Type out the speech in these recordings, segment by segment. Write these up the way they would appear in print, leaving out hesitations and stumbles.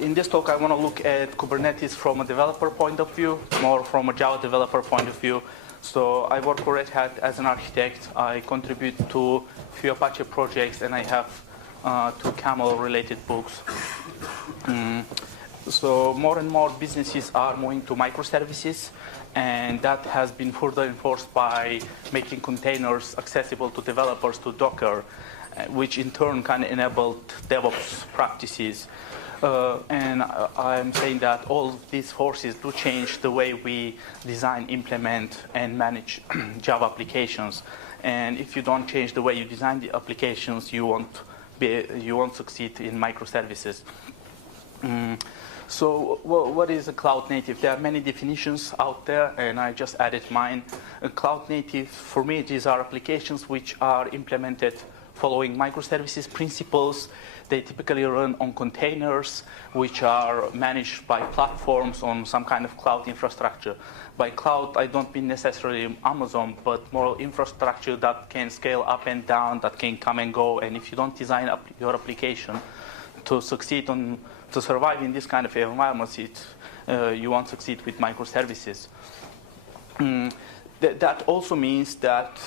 In this talk, I want to look at Kubernetes from a developer point of view, more from a Java developer point of view. So I work for Red Hat as an architect. I contribute to a few Apache projects, and I have 2 Camel-related books. So more and more businesses are moving to microservices, and that has been further enforced by making containers accessible to developers to Docker, which in turn can enable DevOps practices. And I'm saying that all these forces do change the way we design, implement, and manage Java applications. And if you don't change the way you design the applications, you won't succeed in microservices. So what is a cloud native? There are many definitions out there, and I just added mine. A cloud native, for me, these are applications which are implemented following microservices principles. They typically run on containers, which are managed by platforms on some kind of cloud infrastructure. By cloud, I don't mean necessarily Amazon, but more infrastructure that can scale up and down, that can come and go. And if you don't design your application to succeed to survive in this kind of environments, you won't succeed with microservices. That also means that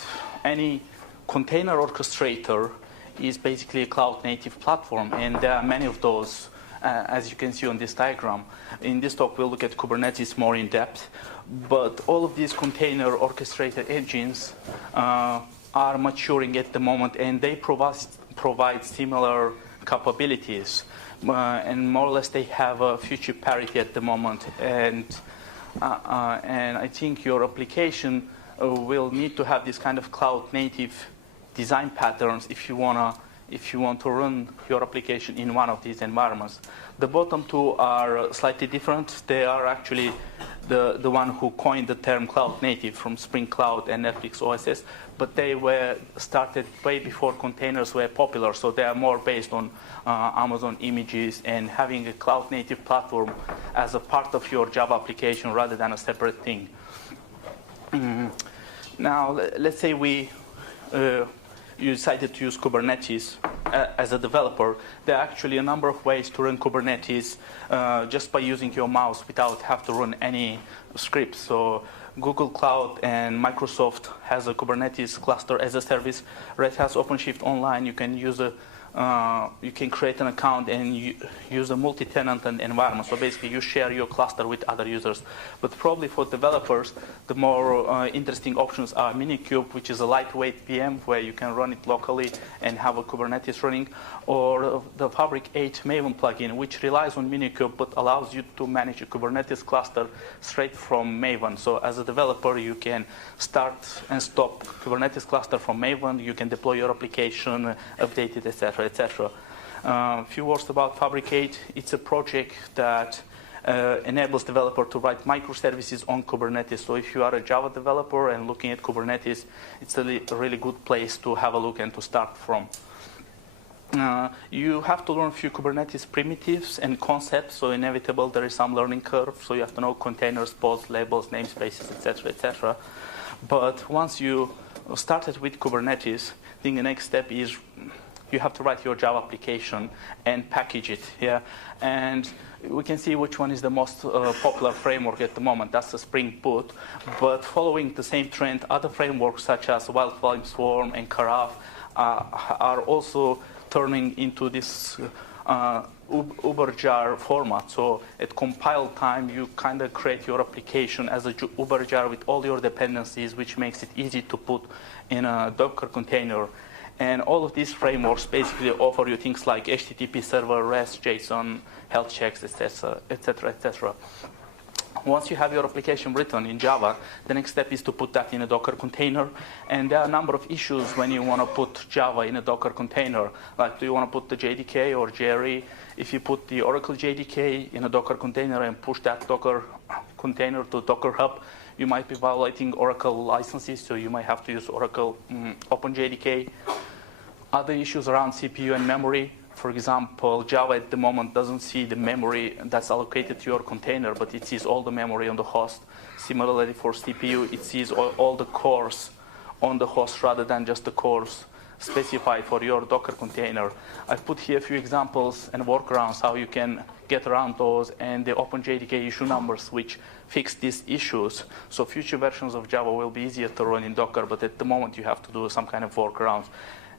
any container orchestrator is basically a cloud-native platform, and there are many of those, as you can see on this diagram. In this talk, we'll look at Kubernetes more in depth, but all of these container orchestrated engines are maturing at the moment, and they provide similar capabilities, and more or less they have a feature parity at the moment, and I think your application will need to have this kind of cloud-native design patterns if you want to run your application in one of these environments. The bottom 2 are slightly different. They are actually the one who coined the term cloud native from Spring Cloud and Netflix OSS, but they were started way before containers were popular, so they are more based on Amazon images and having a cloud native platform as a part of your Java application rather than a separate thing. Now, let's say you decided to use Kubernetes as a developer. There are actually a number of ways to run Kubernetes just by using your mouse without having to run any scripts. So Google Cloud and Microsoft has a Kubernetes cluster as a service. Red Hat OpenShift Online, you can use you can create an account and use a multi-tenant environment. So basically, you share your cluster with other users. But probably for developers, the more interesting options are Minikube, which is a lightweight VM where you can run it locally and have a Kubernetes running, or the Fabric 8 Maven plugin, which relies on Minikube but allows you to manage a Kubernetes cluster straight from Maven. So as a developer, you can start and stop Kubernetes cluster from Maven. You can deploy your application, update it, etc. etc. A few words about Fabric 8. It's a project that enables developer to write microservices on Kubernetes. So if you are a Java developer and looking at Kubernetes, it's a really good place to have a look and to start from. You have to learn a few Kubernetes primitives and concepts, so inevitable there is some learning curve. So you have to know containers, pods, labels, namespaces, etc., etc. But once you started with Kubernetes, I think the next step is you have to write your Java application and package it. Yeah, and we can see which one is the most popular framework at the moment. That's the Spring Boot. But following the same trend, other frameworks such as Wildfire Swarm and Karaf are also turning into this UberJar format. So at compile time, you kind of create your application as a UberJar with all your dependencies, which makes it easy to put in a Docker container. And all of these frameworks basically offer you things like HTTP server, REST, JSON, health checks, etc., etc., etc. Once you have your application written in Java, the next step is to put that in a Docker container. And there are a number of issues when you want to put Java in a Docker container. Like, do you want to put the JDK or JRE? If you put the Oracle JDK in a Docker container and push that Docker container to Docker Hub, you might be violating Oracle licenses, so you might have to use Oracle OpenJDK. Other issues around CPU and memory. For example, Java at the moment doesn't see the memory that's allocated to your container, but it sees all the memory on the host. Similarly, for CPU, it sees all the cores on the host rather than just the cores specified for your Docker container. I've put here a few examples and workarounds how you can get around those, and the OpenJDK issue numbers which fix these issues. So future versions of Java will be easier to run in Docker, but at the moment you have to do some kind of workarounds.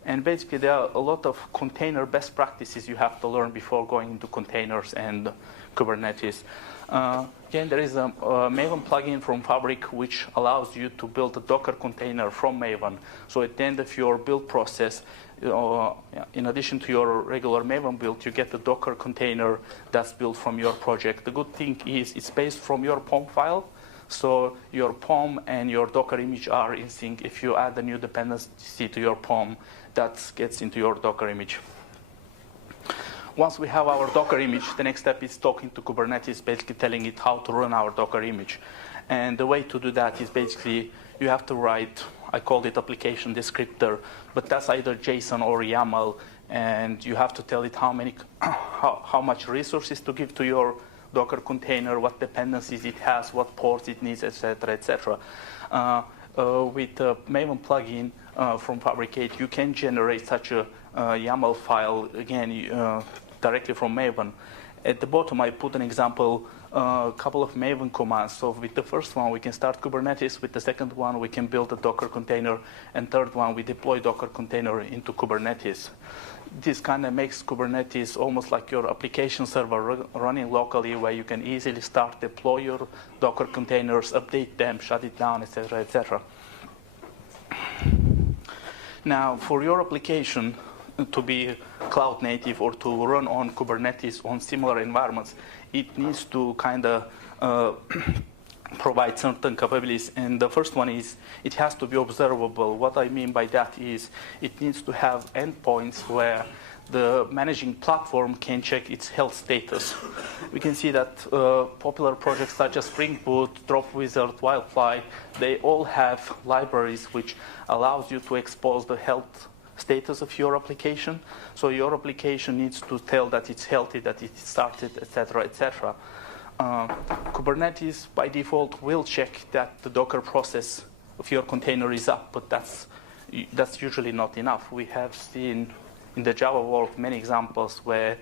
And basically there are a lot of container best practices you have to learn before going into containers and Kubernetes. Again, there is a Maven plugin from Fabric which allows you to build a Docker container from Maven. So at the end of your build process, in addition to your regular Maven build, you get a Docker container that's built from your project. The good thing is it's based from your POM file. So your POM and your Docker image are in sync. If you add a new dependency to your POM, that gets into your Docker image. Once we have our Docker image, the next step is talking to Kubernetes, basically telling it how to run our Docker image. And the way to do that is basically you have to write, I called it application descriptor, but that's either JSON or YAML, and you have to tell it how much resources to give to your Docker container, what dependencies it has, what ports it needs, etc., etc. With the Maven plugin from Fabricate, you can generate such a YAML file, again, directly from Maven. At the bottom, I put an example, a couple of Maven commands. So with the first one, we can start Kubernetes. With the second one, we can build a Docker container. And third one, we deploy Docker container into Kubernetes. This kind of makes Kubernetes almost like your application server running locally, where you can easily start, deploy your Docker containers, update them, shut it down, etc., etc. Now, for your application to be cloud native or to run on Kubernetes on similar environments, it needs to kind of provide certain capabilities. And the first one is it has to be observable. What I mean by that is it needs to have endpoints where the managing platform can check its health status. We can see that popular projects such as Spring Boot, Drop Wizard, Wildfly, they all have libraries which allows you to expose the health status of your application. So your application needs to tell that it's healthy, that it started, etc., etc. Kubernetes, by default, will check that the Docker process of your container is up, but that's usually not enough. We have seen in the Java world many examples where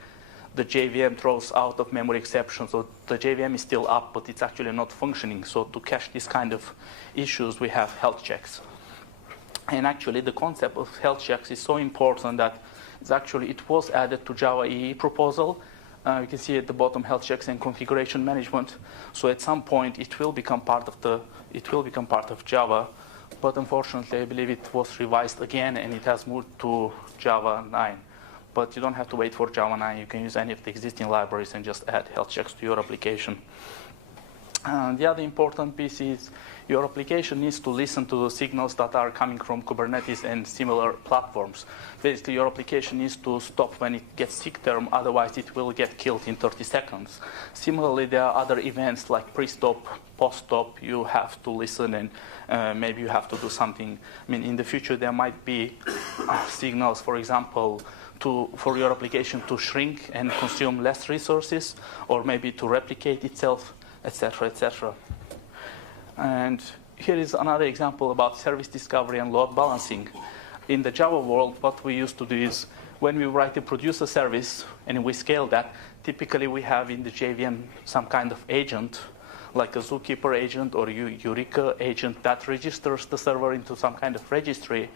the JVM throws out of memory exceptions, so the JVM is still up, but it's actually not functioning. So to catch these kind of issues, we have health checks. And actually, the concept of health checks is so important that it was added to Java EE proposal. You can see at the bottom health checks and configuration management. So at some point, it will become part of Java. But unfortunately, I believe it was revised again, and it has moved to Java 9. But you don't have to wait for Java 9. You can use any of the existing libraries and just add health checks to your application. And the other important piece is your application needs to listen to the signals that are coming from Kubernetes and similar platforms. Basically, your application needs to stop when it gets sick term, otherwise it will get killed in 30 seconds. Similarly, there are other events like pre-stop, post-stop. You have to listen, and maybe you have to do something. I mean, in the future, there might be signals, for example, for your application to shrink and consume less resources, or maybe to replicate itself, etc., etc. And here is another example about service discovery and load balancing. In the Java world, what we used to do is when we write a producer service and we scale that, typically we have in the JVM some kind of agent, like a Zookeeper agent or Eureka agent that registers the server into some kind of registry.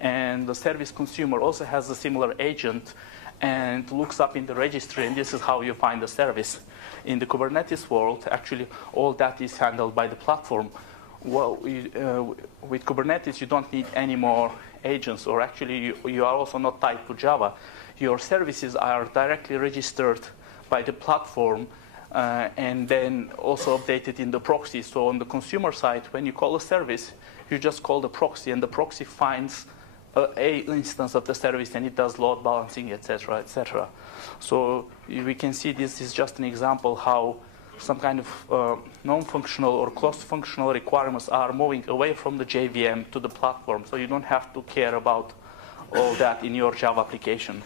And the service consumer also has a similar agent and looks up in the registry, and this is how you find the service. In the Kubernetes world, actually, all that is handled by the platform. Well, with Kubernetes, you don't need any more agents, or actually, you are also not tied to Java. Your services are directly registered by the platform and then also updated in the proxy. So on the consumer side, when you call a service, you just call the proxy, and the proxy finds a instance of the service, and it does load balancing, etc., etc. So we can see this is just an example how some kind of non-functional or close functional requirements are moving away from the JVM to the platform. So you don't have to care about all that in your Java application.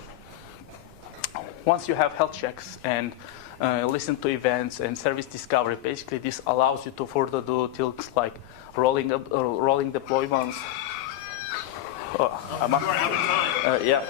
Once you have health checks and listen to events and service discovery, basically this allows you to further do things like rolling deployments, Oh, You are out of time. yeah.